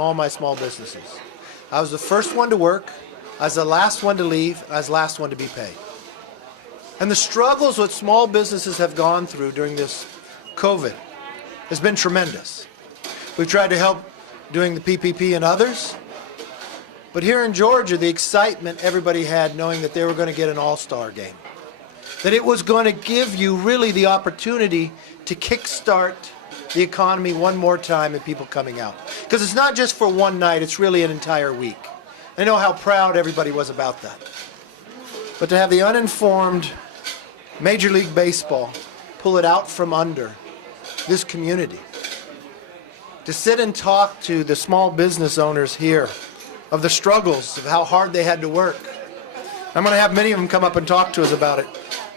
all my small businesses. I was the first one to work, I was the last one to leave, I was the last one to be paid. And the struggles that small businesses have gone through during this COVID has been tremendous. We've tried to help doing the PPP and others, but here in Georgia, the excitement everybody had knowing that they were going to get an all-star game, that it was going to give you really the opportunity to kickstart the economy one more time and people coming out. Because it's not just for one night, it's really an entire week. I know how proud everybody was about that. But to have the uninformed Major League Baseball pull it out from under this community, to sit and talk to the small business owners here of the struggles of how hard they had to work. I'm going to have many of them come up and talk to us about it.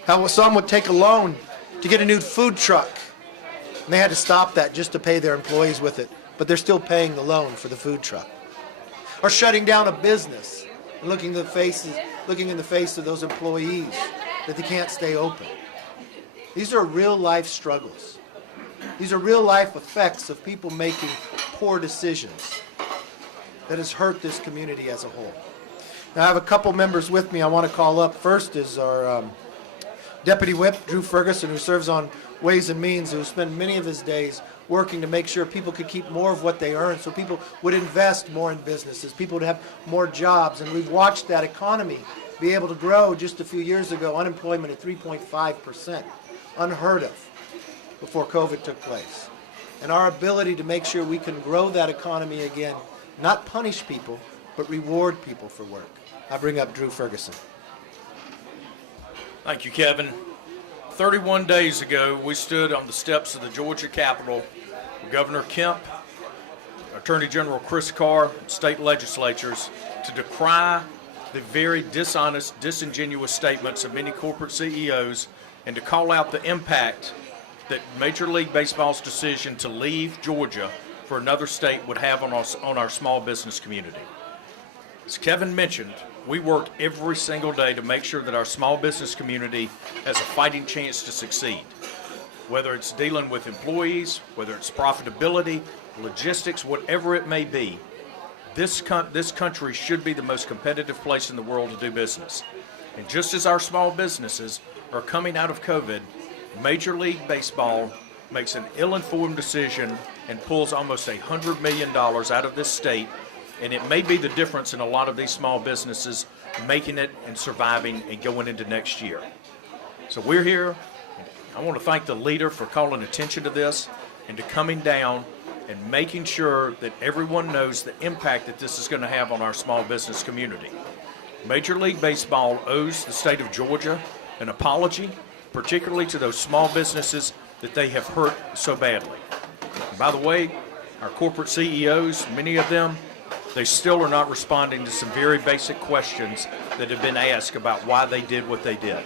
How some would take a loan to get a new food truck, and they had to stop that just to pay their employees with it, but they're still paying the loan for the food truck. Or shutting down a business and looking in the face of those employees that they can't stay open. These are real life struggles. These are real life effects of people making poor decisions that has hurt this community as a whole. Now I have a couple members with me I want to call up. First is our Deputy Whip, Drew Ferguson, who serves on Ways and Means, who spent many of his days working to make sure people could keep more of what they earn, so people would invest more in businesses, people would have more jobs, and we've watched that economy be able to grow. Just a few years ago, unemployment at 3.5%, unheard of before COVID took place. And our ability to make sure we can grow that economy again, not punish people, but reward people for work. I bring up Drew Ferguson. Thank you, Kevin. 31 days ago, we stood on the steps of the Georgia Capitol with Governor Kemp, Attorney General Chris Carr, state legislatures to decry the very dishonest, disingenuous statements of many corporate CEOs and to call out the impact that Major League Baseball's decision to leave Georgia for another state would have on our small business community. As Kevin mentioned, we work every single day to make sure that our small business community has a fighting chance to succeed. Whether it's dealing with employees, whether it's profitability, logistics, whatever it may be, this country should be the most competitive place in the world to do business. And just as our small businesses are coming out of COVID, Major League Baseball makes an ill-informed decision and pulls almost $100 million out of this state. And it may be the difference in a lot of these small businesses making it and surviving and going into next year. So we're here. I want to thank the leader for calling attention to this and to coming down and making sure that everyone knows the impact that this is going to have on our small business community. Major League Baseball owes the state of Georgia an apology, particularly to those small businesses that they have hurt so badly. And by the way, our corporate CEOs, many of them, they still are not responding to some very basic questions that have been asked about why they did what they did.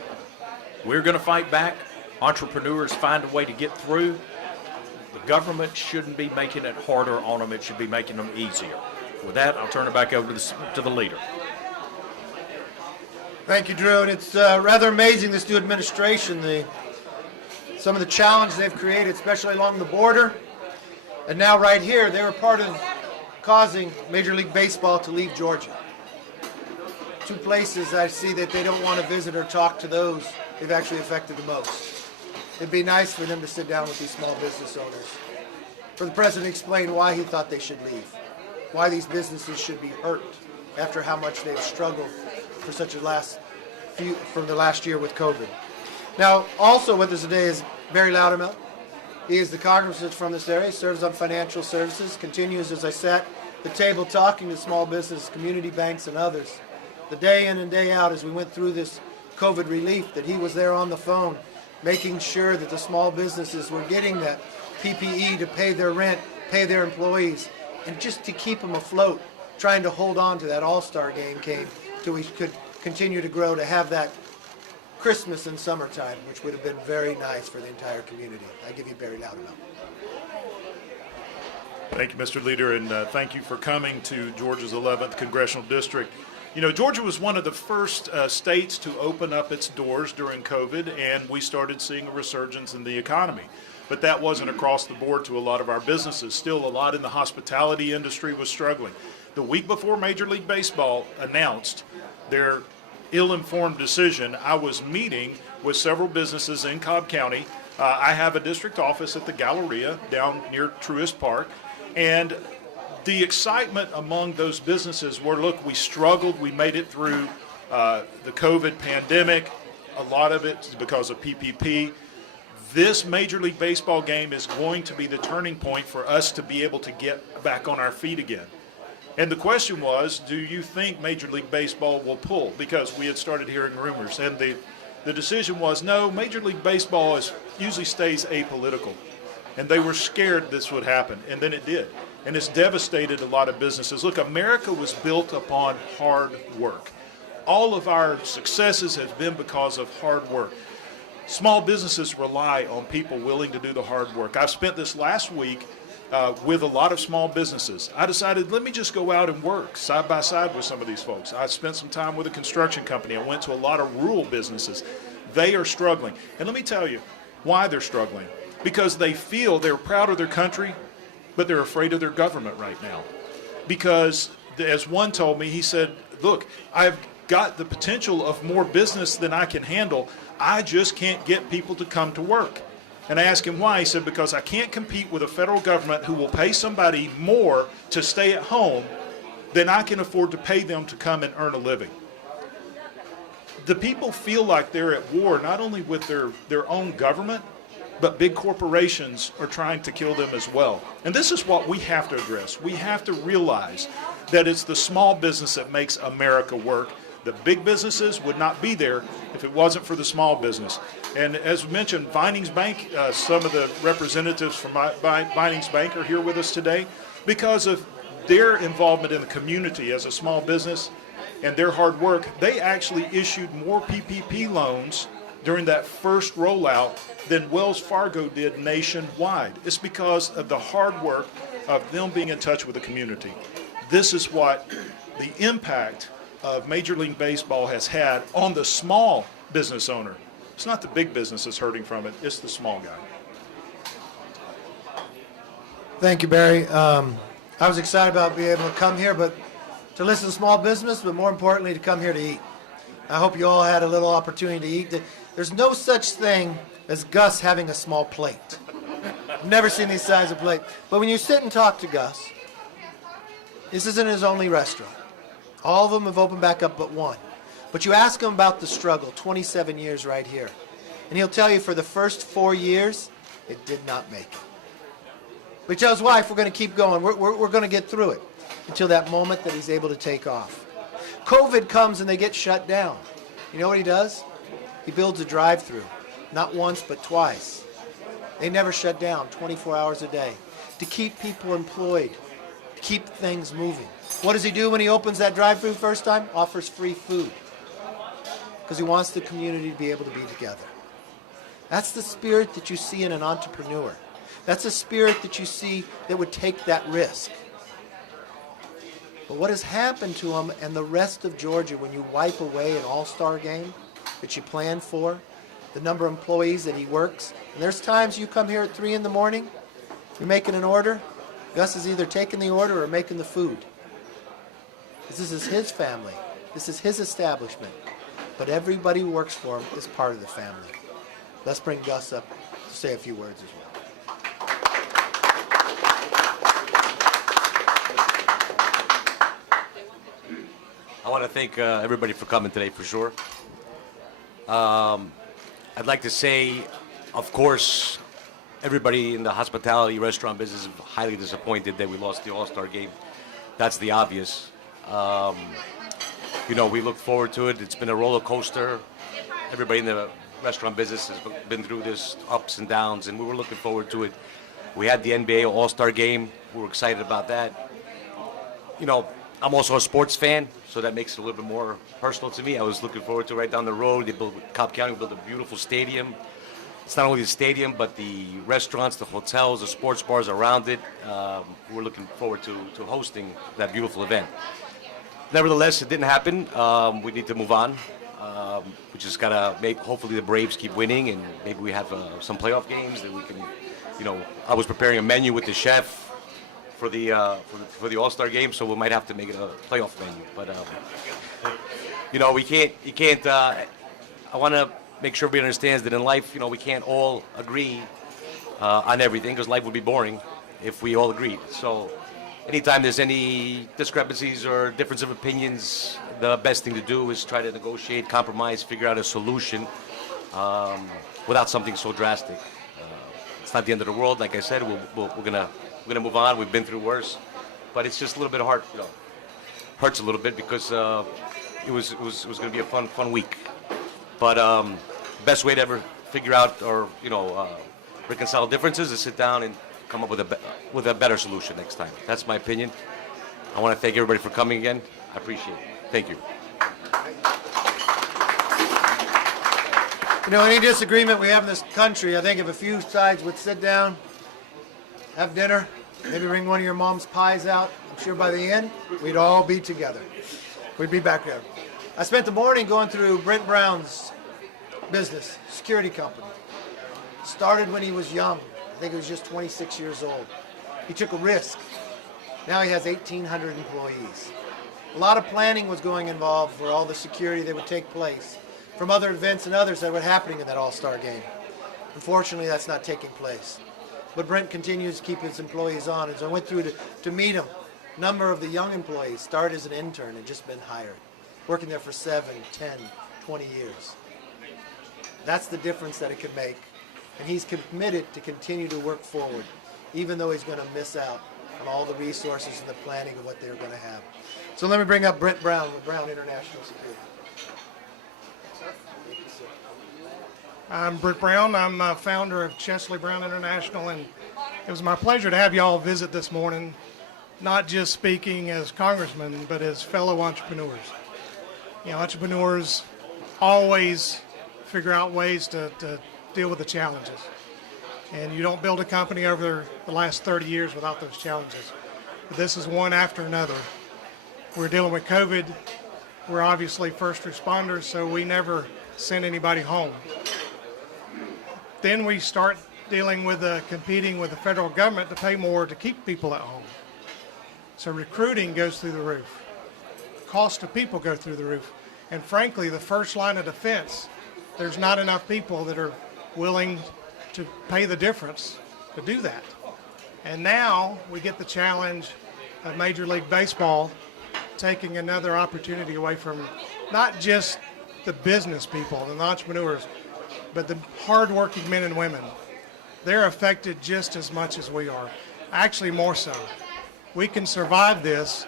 We're going to fight back. Entrepreneurs find a way to get through. The government shouldn't be making it harder on them. It should be making them easier. With that, I'll turn it back over to the leader. Thank you, Drew. And it's rather amazing, this new administration, some of the challenges they've created, especially along the border. And now right here, they were part of causing Major League Baseball to leave Georgia. Two places I see that they don't want to visit or talk to those they've actually affected the most. It'd be nice for them to sit down with these small business owners, for the president to explain why he thought they should leave, why these businesses should be hurt after how much they've struggled for from the last year with COVID. Now, also with us today is Barry Loudermilk. He is the congressman from this area, serves on financial services, continues as I sat at the table talking to small business, community banks, and others. The day in and day out as we went through this COVID relief, that he was there on the phone, making sure that the small businesses were getting that PPE to pay their rent, pay their employees, and just to keep them afloat, trying to hold on to that all-star game came till we could continue to grow, to have that Christmas and summertime, which would have been very nice for the entire community. I give you Barry Loudermilk. Thank you, Mr. Leader, and thank you for coming to Georgia's 11th Congressional District. You know, Georgia was one of the first states to open up its doors during COVID, and we started seeing a resurgence in the economy. but that wasn't across the board to a lot of our businesses. Still, a lot in the hospitality industry was struggling. The week before Major League Baseball announced their ill-informed decision, I was meeting with several businesses in Cobb County. I have a district office at the Galleria down near Truist Park, and the excitement among those businesses were, look, we struggled, we made it through the COVID pandemic, a lot of it is because of PPP. This Major League Baseball game is going to be the turning point for us to be able to get back on our feet again. And the question was, do you think Major League Baseball will pull? Because we had started hearing rumors. And the decision was, no, Major League Baseball usually stays apolitical. And they were scared this would happen. And then it did. And it's devastated a lot of businesses. Look, America was built upon hard work. All of our successes have been because of hard work. Small businesses rely on people willing to do the hard work. I've spent this last week with a lot of small businesses. I decided, let me just go out and work side by side with some of these folks. I spent some time with a construction company. I went to a lot of rural businesses. They are struggling. And let me tell you why they're struggling. Because they feel they're proud of their country, but they're afraid of their government right now. Because, as one told me, he said, look, I've got the potential of more business than I can handle. I just can't get people to come to work. And I asked him why. He said, because I can't compete with a federal government who will pay somebody more to stay at home than I can afford to pay them to come and earn a living. The people feel like they're at war not only with their own government, but big corporations are trying to kill them as well. And this is what we have to address. We have to realize that it's the small business that makes America work. The big businesses would not be there if it wasn't for the small business. And as mentioned, Vinings Bank, some of the representatives from Vinings Bank are here with us today because of their involvement in the community as a small business and their hard work. They actually issued more PPP loans during that first rollout than Wells Fargo did nationwide. It's because of the hard work of them being in touch with the community. This is what the impact of Major League Baseball has had on the small business owner. It's not the big business that's hurting from it, it's the small guy. Thank you, Barry. I was excited about being able to come here, but to listen to small business, but more importantly, to come here to eat. I hope you all had a little opportunity to eat. There's no such thing as Gus having a small plate. I've never seen these size of plate. But when you sit and talk to Gus, this isn't his only restaurant. All of them have opened back up but one. But you ask him about the struggle, 27 years right here. And he'll tell you for the first 4 years, it did not make it. But he tells his wife, we're going to keep going. We're going to get through it until that moment that he's able to take off. COVID comes and they get shut down. You know what he does? He builds a drive-through. Not once, but twice. They never shut down, 24 hours a day, to keep people employed, to keep things moving. What does he do when he opens that drive-through first time? Offers free food. Because he wants the community to be able to be together. That's the spirit that you see in an entrepreneur. That's the spirit that you see that would take that risk. But what has happened to him and the rest of Georgia when you wipe away an all-star game that you planned for, the number of employees that he works, and there's times you come here at 3 in the morning, you're making an order, Gus is either taking the order or making the food. This is his family. This is his establishment. But everybody who works for him is part of the family. Let's bring Gus up to say a few words as well. I want to thank everybody for coming today, for sure. I'd like to say, of course, everybody in the hospitality restaurant business is highly disappointed that we lost the All-Star game. That's the obvious. We look forward to it. It's been a roller coaster. Everybody in the restaurant business has been through this ups and downs, and we were looking forward to it. We had the NBA All-Star game. We were excited about that. I'm also a sports fan, so that makes it a little bit more personal to me. I was looking forward to right down the road. Cobb County built a beautiful stadium. It's not only the stadium, but the restaurants, the hotels, the sports bars around it. We're looking forward to hosting that beautiful event. Nevertheless, it didn't happen. We need to move on. We just got to hopefully the Braves keep winning, and maybe we have some playoff games that we can I was preparing a menu with the chef for the All-Star game, so we might have to make it a playoff menu. But we can't. I want to make sure everybody understands that in life, we can't all agree on everything, because life would be boring if we all agreed. So anytime there's any discrepancies or difference of opinions, the best thing to do is try to negotiate, compromise, figure out a solution without something so drastic. It's not the end of the world. Like I said, we're gonna move on. We've been through worse, but it's just a little bit of heart. Hurts a little bit because it was going to be a fun week. But best way to ever figure out or reconcile differences is sit down and come up with a better solution next time. That's my opinion. I want to thank everybody for coming again. I appreciate it. Thank you. Any disagreement we have in this country, I think if a few sides would sit down, have dinner, maybe bring one of your mom's pies out, I'm sure by the end, we'd all be together. We'd be back there. I spent the morning going through Brent Brown's business, security company. Started when he was young. I think he was just 26 years old. He took a risk. Now he has 1,800 employees. A lot of planning was involved for all the security that would take place from other events and others that were happening in that All-Star game. Unfortunately, that's not taking place. But Brent continues to keep his employees on. And so I went through to meet him. A number of the young employees started as an intern and just been hired, working there for 7, 10, 20 years. That's the difference that it can make. And he's committed to continue to work forward, even though he's going to miss out on all the resources and the planning of what they're going to have. So let me bring up Brent Brown with Brown International Security. I'm Britt Brown. I'm founder of Chesley Brown International, and it was my pleasure to have you all visit this morning, not just speaking as congressmen, but as fellow entrepreneurs. Entrepreneurs always figure out ways to deal with the challenges. And you don't build a company over the last 30 years without those challenges. But this is one after another. We're dealing with COVID. We're obviously first responders, so we never send anybody home. Then we start dealing with competing with the federal government to pay more to keep people at home. So recruiting goes through the roof. Cost of people go through the roof. And frankly, the first line of defense, there's not enough people that are willing to pay the difference to do that. And now we get the challenge of Major League Baseball taking another opportunity away from not just the business people and the entrepreneurs, but the hardworking men and women. They're affected just as much as we are, actually more so. We can survive this,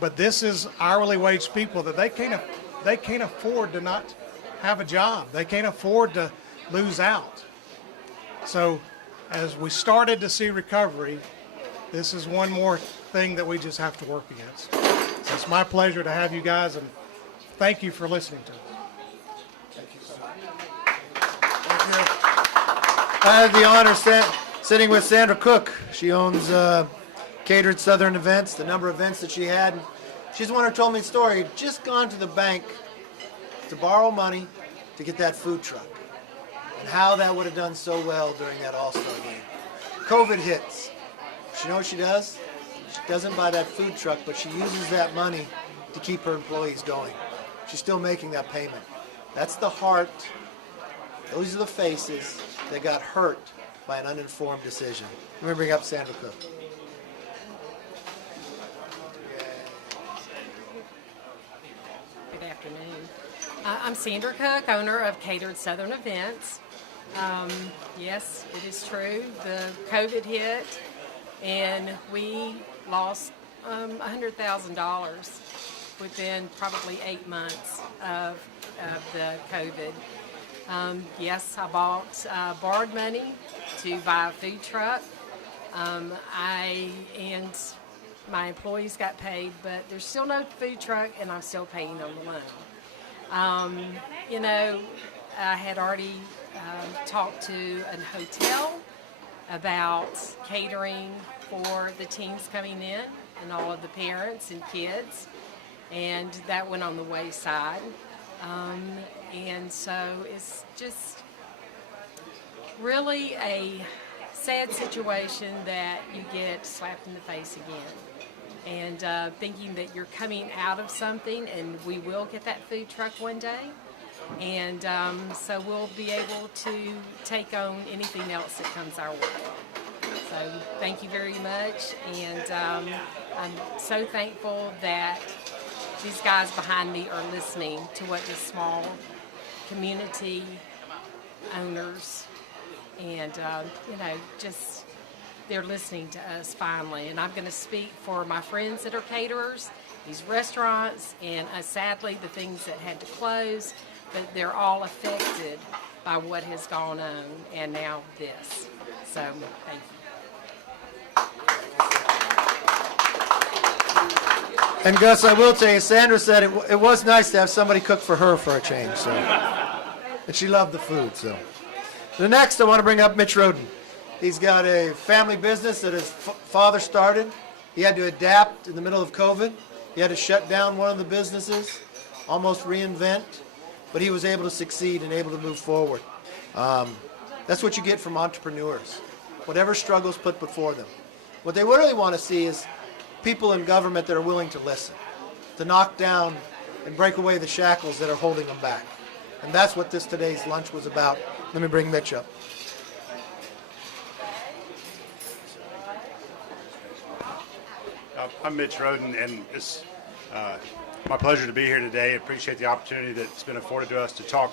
but this is hourly wage people that they can't afford to not have a job. They can't afford to lose out. So as we started to see recovery, this is one more thing that we just have to work against. So it's my pleasure to have you guys, and thank you for listening to me. I had the honor sitting with Sandra Cook. She owns Catered Southern Events, the number of events that she had. She's the one who told me the story. Had just gone to the bank to borrow money to get that food truck, and how that would have done so well during that All-Star game. COVID hits. You know what she does? She doesn't buy that food truck, but she uses that money to keep her employees going. She's still making that payment. That's the heart. Those are the faces that got hurt by an uninformed decision. Let me bring up Sandra Cook. Good afternoon. I'm Sandra Cook, owner of Catered Southern Events. Yes, it is true. The COVID hit, and we lost $100,000 within probably 8 months of the COVID. Yes, I borrowed money to buy a food truck. I and my employees got paid, but there's still no food truck, and I'm still paying on the loan. I had already talked to a hotel about catering for the teams coming in and all of the parents and kids, and that went on the wayside. And so it's just really a sad situation that you get slapped in the face again. And thinking that you're coming out of something, and we will get that food truck one day. And so we'll be able to take on anything else that comes our way. So thank you very much, and I'm so thankful that these guys behind me are listening to what the small community owners and, just they're listening to us finally. And I'm going to speak for my friends that are caterers, these restaurants, and sadly the things that had to close, but they're all affected by what has gone on, and now this. So, thank you. And Gus, I will tell you, Sandra said it was nice to have somebody cook for her for a change. So, and she loved the food. So, the next I want to bring up Mitch Roden. He's got a family business that his father started. He had to adapt in the middle of COVID. He had to shut down one of the businesses, almost reinvent, but he was able to succeed and able to move forward. That's what you get from entrepreneurs. Whatever struggles put before them. What they really want to see is people in government that are willing to listen, to knock down and break away the shackles that are holding them back. And that's what today's lunch was about. Let me bring Mitch up. I'm Mitch Roden, and it's my pleasure to be here today. I appreciate the opportunity that's been afforded to us to talk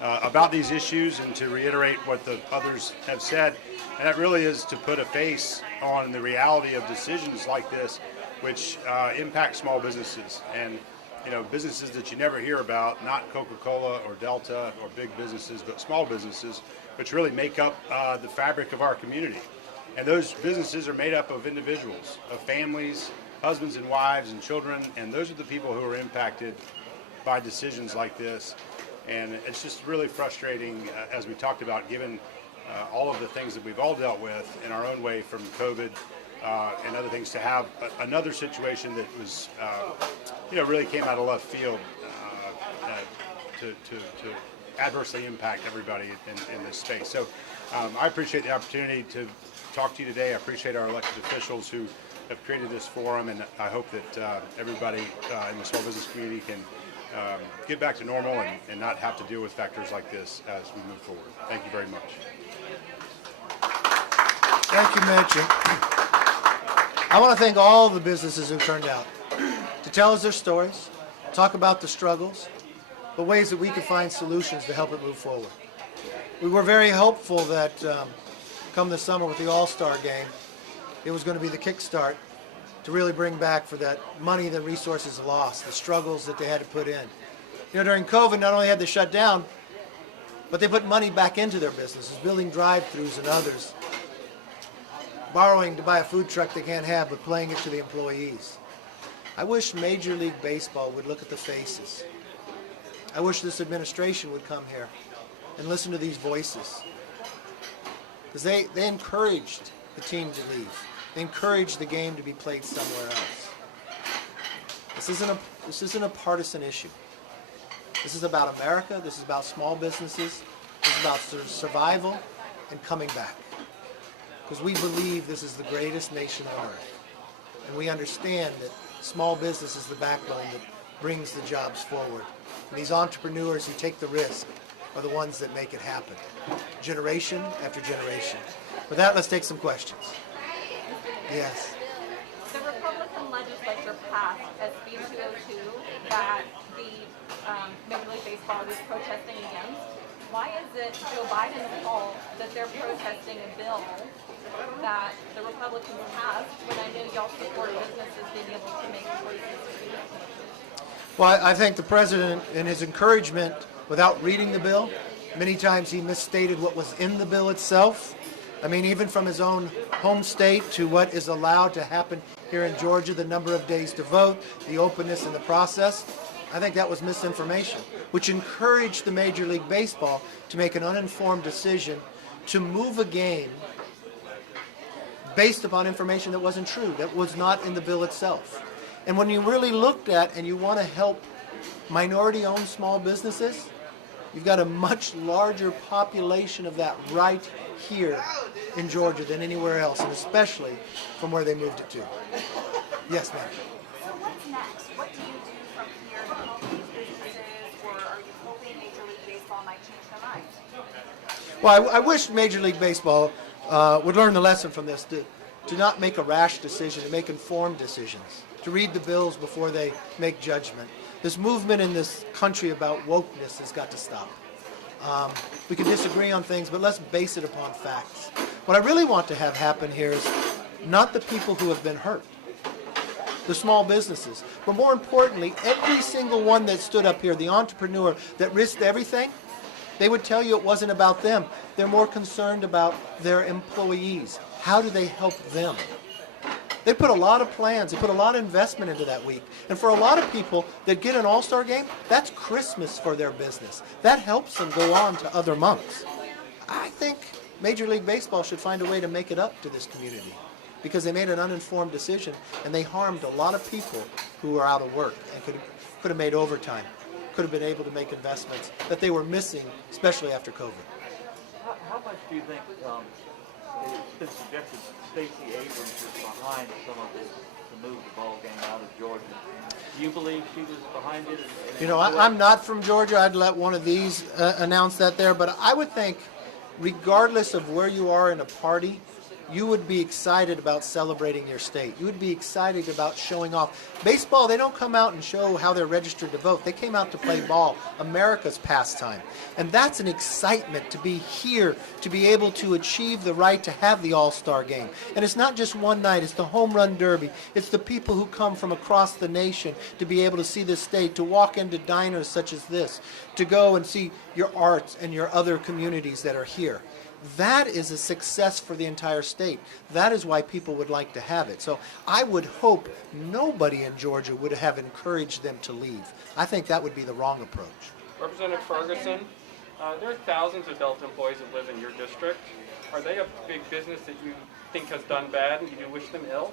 about these issues and to reiterate what the others have said. And that really is to put a face on the reality of decisions like this, which impact small businesses. And businesses that you never hear about, not Coca-Cola or Delta or big businesses, but small businesses, which really make up the fabric of our community. And those businesses are made up of individuals, of families, husbands and wives and children, and those are the people who are impacted by decisions like this. And it's just really frustrating, as we talked about, given all of the things that we've all dealt with in our own way from COVID and other things, to have another situation that was, really came out of left field to adversely impact everybody in this space. So I appreciate the opportunity to talk to you today. I appreciate our elected officials who have created this forum, and I hope that everybody in the small business community can get back to normal and not have to deal with factors like this as we move forward. Thank you very much. Thank you, Mitch. I want to thank all the businesses who turned out to tell us their stories, talk about the struggles, but ways that we could find solutions to help it move forward. We were very hopeful that come the summer with the All-Star game, it was going to be the kickstart to really bring back for that money the resources lost, the struggles that they had to put in. During COVID, not only had they shut down, but they put money back into their businesses, building drive-thrus and others, borrowing to buy a food truck they can't have, but playing it to the employees. I wish Major League Baseball would look at the faces. I wish this administration would come here and listen to these voices. Because they encouraged the team to leave. They encouraged the game to be played somewhere else. This isn't a partisan issue. This is about America. This is about small businesses. This is about survival and coming back. Because we believe this is the greatest nation on earth. And we understand that small business is the backbone that brings the jobs forward. And these entrepreneurs who take the risk are the ones that make it happen, generation after generation. With that, let's take some questions. Yes. The Republican legislature passed SB 202 that the Major League Baseball was protesting against. Why is it Joe Biden's fault that they're protesting a bill that the Republicans passed when I know y'all support businesses being able to make choices? Well, I think the president, in his encouragement, without reading the bill, many times he misstated what was in the bill itself. I mean, even from his own home state to what is allowed to happen here in Georgia, the number of days to vote, the openness in the process, I think that was misinformation, which encouraged the Major League Baseball to make an uninformed decision to move a game based upon information that wasn't true, that was not in the bill itself. And when you really looked at and you want to help minority-owned small businesses, you've got a much larger population of that right here in Georgia than anywhere else, and especially from where they moved it to. Yes, ma'am. So what's next? What do you do from here to help these businesses, or are you hoping Major League Baseball might change their minds? Well, I wish Major League Baseball would learn the lesson from this, to not make a rash decision, to make informed decisions, to read the bills before they make judgment. This movement in this country about wokeness has got to stop. We can disagree on things, but let's base it upon facts. What I really want to have happen here is not the people who have been hurt, the small businesses, but more importantly, every single one that stood up here, the entrepreneur that risked everything, they would tell you it wasn't about them. They're more concerned about their employees. How do they help them? They put a lot of plans, they put a lot of investment into that week. And for a lot of people that get an all-star game, that's Christmas for their business. That helps them go on to other months. I think Major League Baseball should find a way to make it up to this community, because they made an uninformed decision and they harmed a lot of people who are out of work and could have made overtime, could have been able to make investments that they were missing, especially after COVID. How much do you think it's been suggested Stacey Abrams is behind some of this to move the ball game out of Georgia? Do you believe she was behind it? You know, I'm not from Georgia. I'd let one of these announce that there. But I would think, regardless of where you are in a party, you would be excited about celebrating your state. You would be excited about showing off. Baseball, they don't come out and show how they're registered to vote. They came out to play ball, America's pastime. And that's an excitement to be here, to be able to achieve the right to have the All-Star game. And it's not just one night, it's the home run derby. It's the people who come from across the nation to be able to see this state, to walk into diners such as this, to go and see your arts and your other communities that are here. That is a success for the entire state. That is why people would like to have it. So I would hope nobody in Georgia would have encouraged them to leave. I think that would be the wrong approach. Representative Ferguson, there are thousands of Delta employees that live in your district. Are they a big business that you think has done bad and you do wish them ill?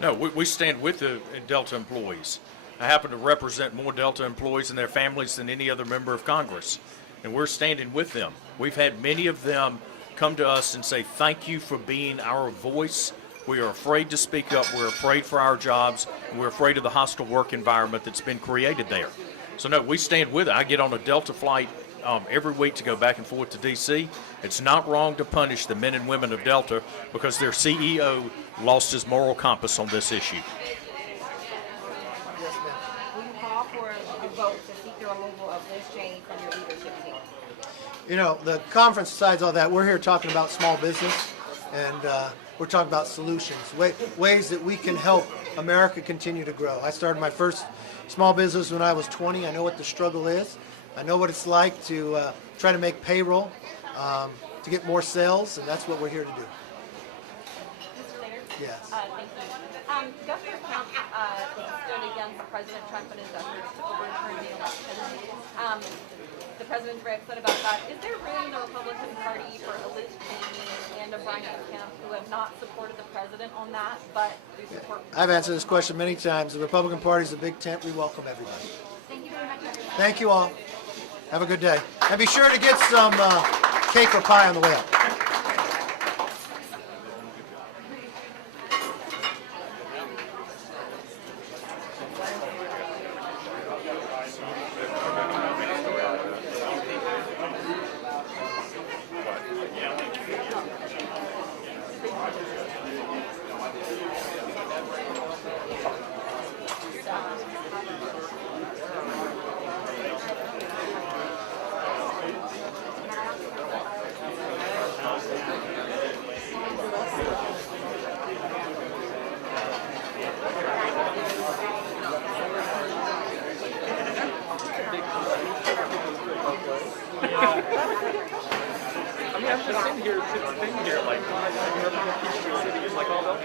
No, we stand with the Delta employees. I happen to represent more Delta employees and their families than any other member of Congress, and we're standing with them. We've had many of them come to us and say, thank you for being our voice. We are afraid to speak up. We're afraid for our jobs. We're afraid of the hostile work environment that's been created there. So, no, we stand with it. I get on a Delta flight every week to go back and forth to D.C. It's not wrong to punish the men and women of Delta because their CEO lost his moral compass on this issue. Will you call for a vote to seek the removal of Liz Cheney from your leadership team? You know, the conference decides all that. We're here talking about small business, and we're talking about solutions, ways that we can help America continue to grow. I started my first small business when I was 20. I know what the struggle is. I know what it's like to try to make payroll, to get more sales, and that's what we're here to do. Mr. Leader? Yes. Thank you. Governor Kemp stood against President Trump and his efforts to overturn the election. The president's very upset about that. Is there room in the Republican Party for a Liz Cheney and a Brian Kemp who have not supported the president on that, but do support? I've answered this question many times. The Republican Party is a big tent. We welcome everybody. Thank you very much, everyone. Thank you all. Have a good day. And be sure to get some cake or pie on the way out. I'm just sitting here like, like all those.